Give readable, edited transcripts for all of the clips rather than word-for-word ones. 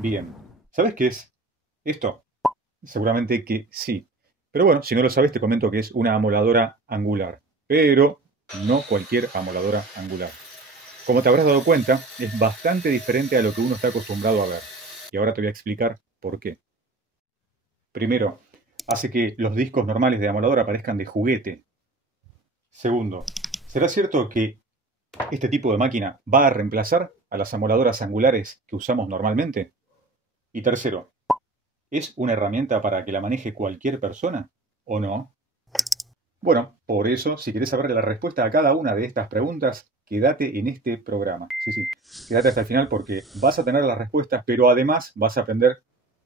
Bien. ¿Sabes qué es esto? Seguramente que sí. Pero bueno, si no lo sabes, te comento que es una amoladora angular. Pero no cualquier amoladora angular. Como te habrás dado cuenta, es bastante diferente a lo que uno está acostumbrado a ver. Y ahora te voy a explicar por qué. Primero, hace que los discos normales de amoladora parezcan de juguete. Segundo, ¿será cierto que este tipo de máquina va a reemplazar a las amoladoras angulares que usamos normalmente? Y tercero, ¿es una herramienta para que la maneje cualquier persona o no? Bueno, por eso, si querés saber la respuesta a cada una de estas preguntas, quédate en este programa. Sí, sí, quédate hasta el final porque vas a tener las respuestas, pero además vas a aprender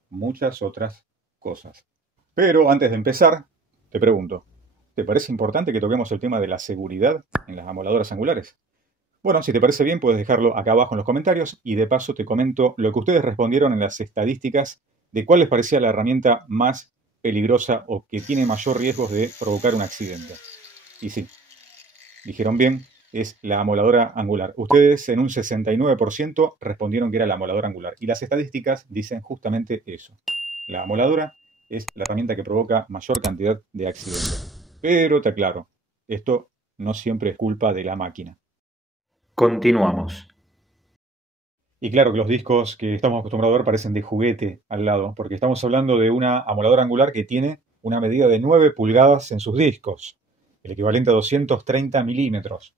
muchas otras cosas. Pero antes de empezar, te pregunto, ¿te parece importante que toquemos el tema de la seguridad en las amoladoras angulares? Bueno, si te parece bien, puedes dejarlo acá abajo en los comentarios y de paso te comento lo que ustedes respondieron en las estadísticas de cuál les parecía la herramienta más peligrosa o que tiene mayor riesgo de provocar un accidente. Y sí, dijeron bien, es la amoladora angular. Ustedes en un 69% respondieron que era la amoladora angular. Y las estadísticas dicen justamente eso. La amoladora es la herramienta que provoca mayor cantidad de accidentes. Pero te aclaro, esto no siempre es culpa de la máquina. Continuamos. Y claro que los discos que estamos acostumbrados a ver parecen de juguete al lado, porque estamos hablando de una amoladora angular que tiene una medida de 9 pulgadas en sus discos, el equivalente a 230 milímetros.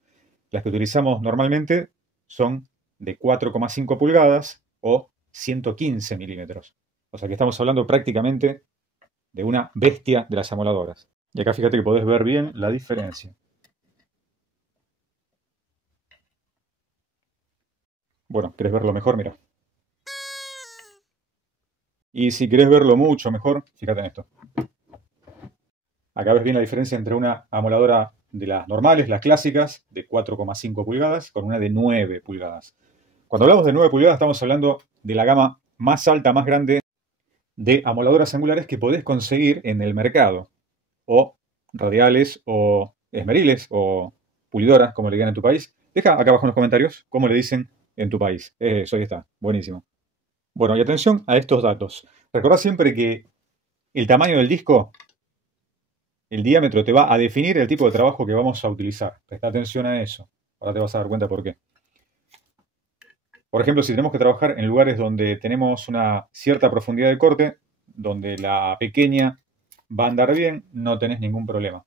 Las que utilizamos normalmente son de 4,5 pulgadas o 115 milímetros. O sea que estamos hablando prácticamente de una bestia de las amoladoras. Y acá fíjate que podés ver bien la diferencia. Bueno, ¿querés verlo mejor? Mira. Y si querés verlo mucho mejor, fíjate en esto. Acá ves bien la diferencia entre una amoladora de las normales, las clásicas, de 4,5 pulgadas, con una de 9 pulgadas. Cuando hablamos de 9 pulgadas estamos hablando de la gama más alta, más grande de amoladoras angulares que podés conseguir en el mercado. O radiales, o esmeriles, o pulidoras, como le digan en tu país. Deja acá abajo en los comentarios cómo le dicen en tu país. Eso, ahí está. Buenísimo. Bueno, y atención a estos datos. Recordá siempre que el tamaño del disco, el diámetro, te va a definir el tipo de trabajo que vamos a utilizar. Presta atención a eso. Ahora te vas a dar cuenta por qué. Por ejemplo, si tenemos que trabajar en lugares donde tenemos una cierta profundidad de corte, donde la pequeña va a andar bien, no tenés ningún problema.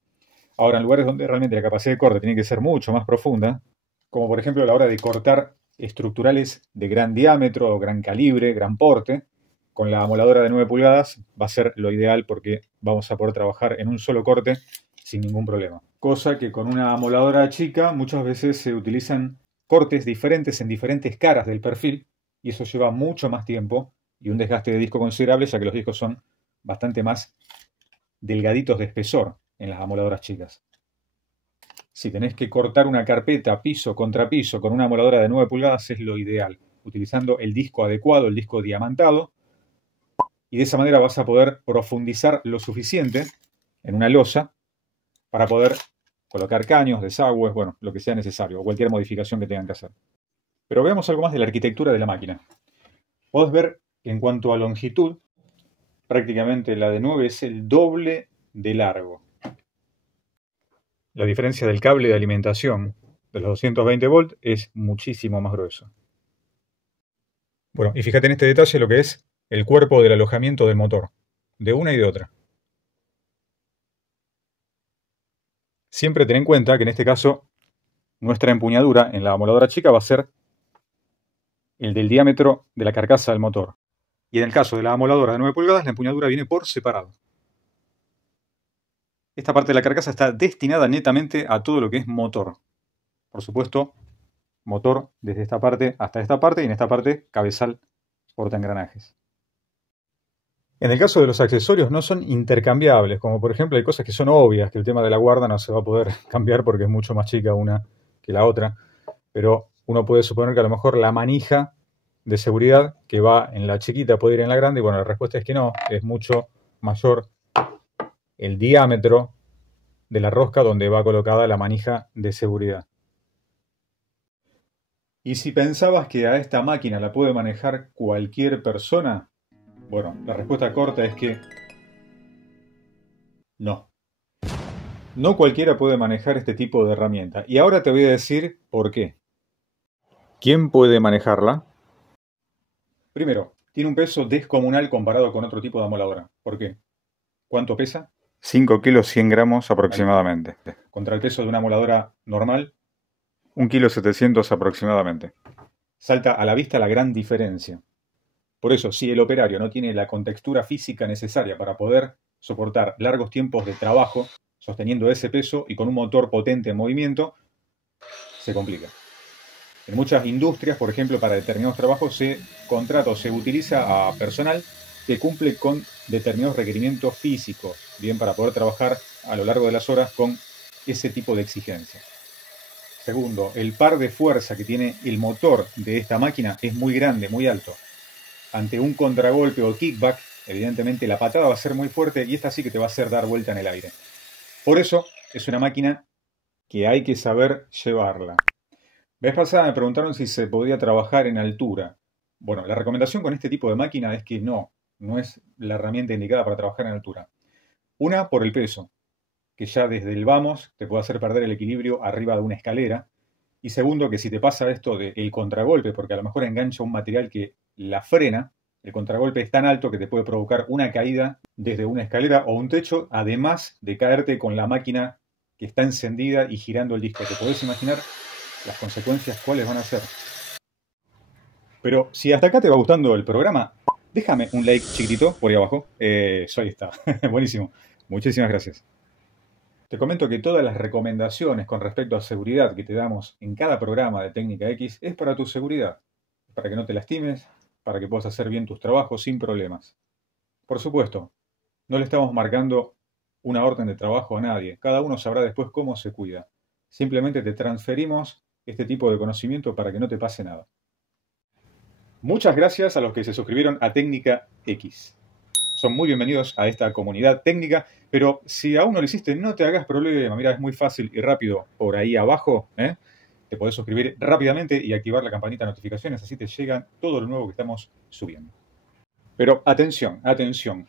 Ahora, en lugares donde realmente la capacidad de corte tiene que ser mucho más profunda, como por ejemplo a la hora de cortar estructurales de gran diámetro, gran calibre, gran porte, con la amoladora de 9 pulgadas va a ser lo ideal porque vamos a poder trabajar en un solo corte sin ningún problema. Cosa que con una amoladora chica muchas veces se utilizan cortes diferentes en diferentes caras del perfil y eso lleva mucho más tiempo y un desgaste de disco considerable, ya que los discos son bastante más delgaditos de espesor en las amoladoras chicas. Si tenés que cortar una carpeta piso contra piso con una amoladora de 9 pulgadas es lo ideal, utilizando el disco adecuado, el disco diamantado, y de esa manera vas a poder profundizar lo suficiente en una losa para poder colocar caños, desagües, bueno, lo que sea necesario, o cualquier modificación que tengan que hacer. Pero veamos algo más de la arquitectura de la máquina. Podés ver que en cuanto a longitud, prácticamente la de 9 es el doble de largo. La diferencia del cable de alimentación de los 220 volt es muchísimo más grueso. Bueno, y fíjate en este detalle lo que es el cuerpo del alojamiento del motor, de una y de otra. Siempre ten en cuenta que en este caso nuestra empuñadura en la amoladora chica va a ser el del diámetro de la carcasa del motor. Y en el caso de la amoladora de 9 pulgadas, la empuñadura viene por separado. Esta parte de la carcasa está destinada netamente a todo lo que es motor. Por supuesto, motor desde esta parte hasta esta parte y en esta parte cabezal portaengranajes. En el caso de los accesorios no son intercambiables, como por ejemplo hay cosas que son obvias, que el tema de la guarda no se va a poder cambiar porque es mucho más chica una que la otra, pero uno puede suponer que a lo mejor la manija de seguridad que va en la chiquita puede ir en la grande, y bueno, la respuesta es que no, es mucho mayor el diámetro de la rosca donde va colocada la manija de seguridad. Y si pensabas que a esta máquina la puede manejar cualquier persona, bueno, la respuesta corta es que no. No cualquiera puede manejar este tipo de herramienta. Y ahora te voy a decir por qué. ¿Quién puede manejarla? Primero, tiene un peso descomunal comparado con otro tipo de amoladora. ¿Por qué? ¿Cuánto pesa? 5 kilos 100 gramos aproximadamente. Contra el peso de una amoladora normal, 1,7 kg aproximadamente. Salta a la vista la gran diferencia. Por eso, si el operario no tiene la contextura física necesaria para poder soportar largos tiempos de trabajo sosteniendo ese peso y con un motor potente en movimiento, se complica. En muchas industrias, por ejemplo, para determinados trabajos se contrata o se utiliza a personal que cumple con determinados requerimientos físicos, bien para poder trabajar a lo largo de las horas con ese tipo de exigencias. Segundo, el par de fuerza que tiene el motor de esta máquina es muy grande, muy alto. Ante un contragolpe o kickback, evidentemente la patada va a ser muy fuerte y esta sí que te va a hacer dar vuelta en el aire. Por eso es una máquina que hay que saber llevarla. Vez pasada me preguntaron si se podía trabajar en altura. Bueno, la recomendación con este tipo de máquina es que no es la herramienta indicada para trabajar en altura. Una, por el peso, que ya desde el vamos te puede hacer perder el equilibrio arriba de una escalera. Y segundo, que si te pasa esto del contragolpe, porque a lo mejor engancha un material que la frena, el contragolpe es tan alto que te puede provocar una caída desde una escalera o un techo, además de caerte con la máquina que está encendida y girando el disco. ¿Te podés imaginar las consecuencias cuáles van a ser? Pero si hasta acá te va gustando el programa, déjame un like chiquitito por ahí abajo. Ahí está. Buenísimo. Muchísimas gracias. Te comento que todas las recomendaciones con respecto a seguridad que te damos en cada programa de Técnica X es para tu seguridad, para que no te lastimes, para que puedas hacer bien tus trabajos sin problemas. Por supuesto, no le estamos marcando una orden de trabajo a nadie, cada uno sabrá después cómo se cuida. Simplemente te transferimos este tipo de conocimiento para que no te pase nada. Muchas gracias a los que se suscribieron a Técnica X. Son muy bienvenidos a esta comunidad técnica, pero si aún no lo hiciste, no te hagas problema. Mira, es muy fácil y rápido por ahí abajo. Te podés suscribir rápidamente y activar la campanita de notificaciones, así te llega todo lo nuevo que estamos subiendo. Pero atención, atención.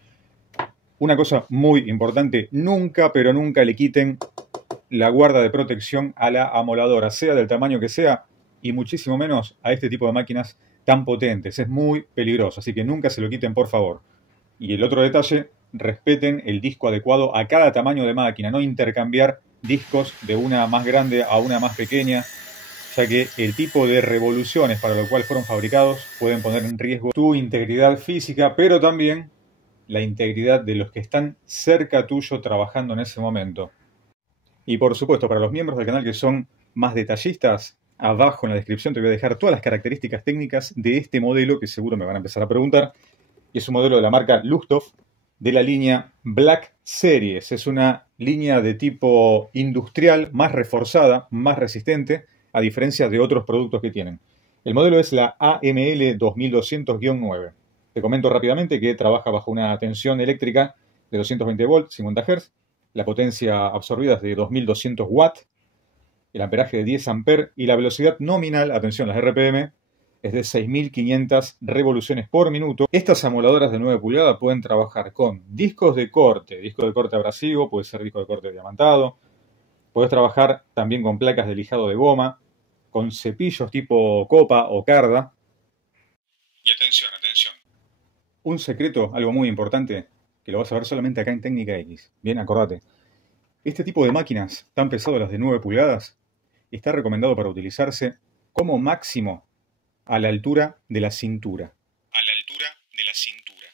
Una cosa muy importante, nunca, pero nunca le quiten la guarda de protección a la amoladora, sea del tamaño que sea, y muchísimo menos a este tipo de máquinas tan potentes. Es muy peligroso, así que nunca se lo quiten, por favor. Y el otro detalle, respeten el disco adecuado a cada tamaño de máquina, no intercambiar discos de una más grande a una más pequeña, ya que el tipo de revoluciones para lo cual fueron fabricados pueden poner en riesgo tu integridad física, pero también la integridad de los que están cerca tuyo trabajando en ese momento. Y por supuesto, para los miembros del canal que son más detallistas, abajo en la descripción te voy a dejar todas las características técnicas de este modelo que seguro me van a empezar a preguntar. Y es un modelo de la marca Luxtoft de la línea Black Series. Es una línea de tipo industrial más reforzada, más resistente, a diferencia de otros productos que tienen. El modelo es la AML 2200-9. Te comento rápidamente que trabaja bajo una tensión eléctrica de 220 volts, 50 Hz. La potencia absorbida es de 2200 watts. El amperaje de 10 amperes y la velocidad nominal, atención, las RPM, es de 6.500 revoluciones por minuto. Estas amoladoras de 9 pulgadas pueden trabajar con disco de corte abrasivo, puede ser disco de corte diamantado. Puedes trabajar también con placas de lijado de goma, con cepillos tipo copa o carda. Y atención, atención. Un secreto, algo muy importante, que lo vas a ver solamente acá en Técnica X. Bien, acordate. Este tipo de máquinas, tan pesadas las de 9 pulgadas, está recomendado para utilizarse como máximo a la altura de la cintura. A la altura de la cintura.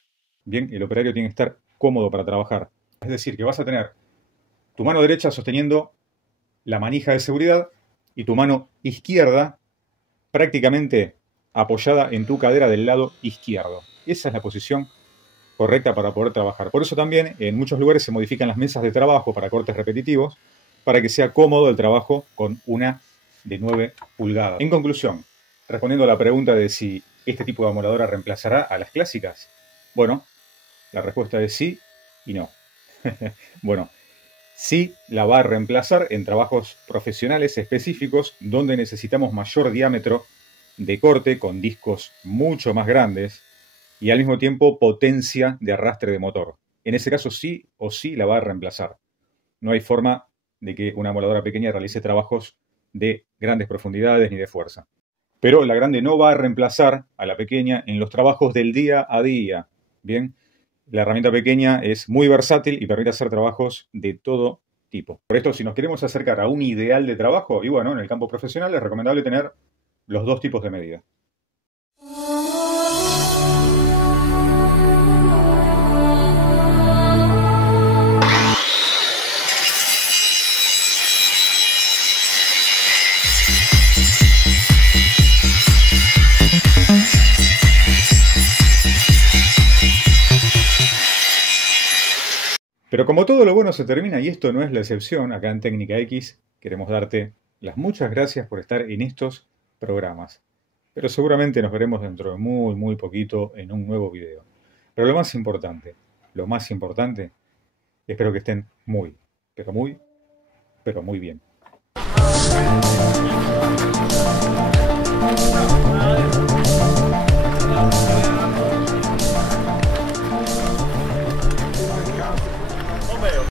Bien, el operario tiene que estar cómodo para trabajar. Es decir, que vas a tener tu mano derecha sosteniendo la manija de seguridad y tu mano izquierda prácticamente apoyada en tu cadera del lado izquierdo. Esa es la posición correcta para poder trabajar. Por eso también en muchos lugares se modifican las mesas de trabajo para cortes repetitivos para que sea cómodo el trabajo con una de 9 pulgadas. En conclusión, respondiendo a la pregunta de si este tipo de amoladora reemplazará a las clásicas, bueno, la respuesta es sí y no. Bueno, sí la va a reemplazar en trabajos profesionales específicos donde necesitamos mayor diámetro de corte con discos mucho más grandes y al mismo tiempo potencia de arrastre de motor. En ese caso sí o sí la va a reemplazar. No hay forma de que una moladora pequeña realice trabajos de grandes profundidades ni de fuerza. Pero la grande no va a reemplazar a la pequeña en los trabajos del día a día. Bien, la herramienta pequeña es muy versátil y permite hacer trabajos de todo tipo. Por esto, si nos queremos acercar a un ideal de trabajo, y bueno, en el campo profesional es recomendable tener los dos tipos de medida. Pero como todo lo bueno se termina, y esto no es la excepción, acá en Técnica X queremos darte las muchas gracias por estar en estos programas. Pero seguramente nos veremos dentro de muy poquito en un nuevo video. Pero lo más importante, espero que estén pero muy bien.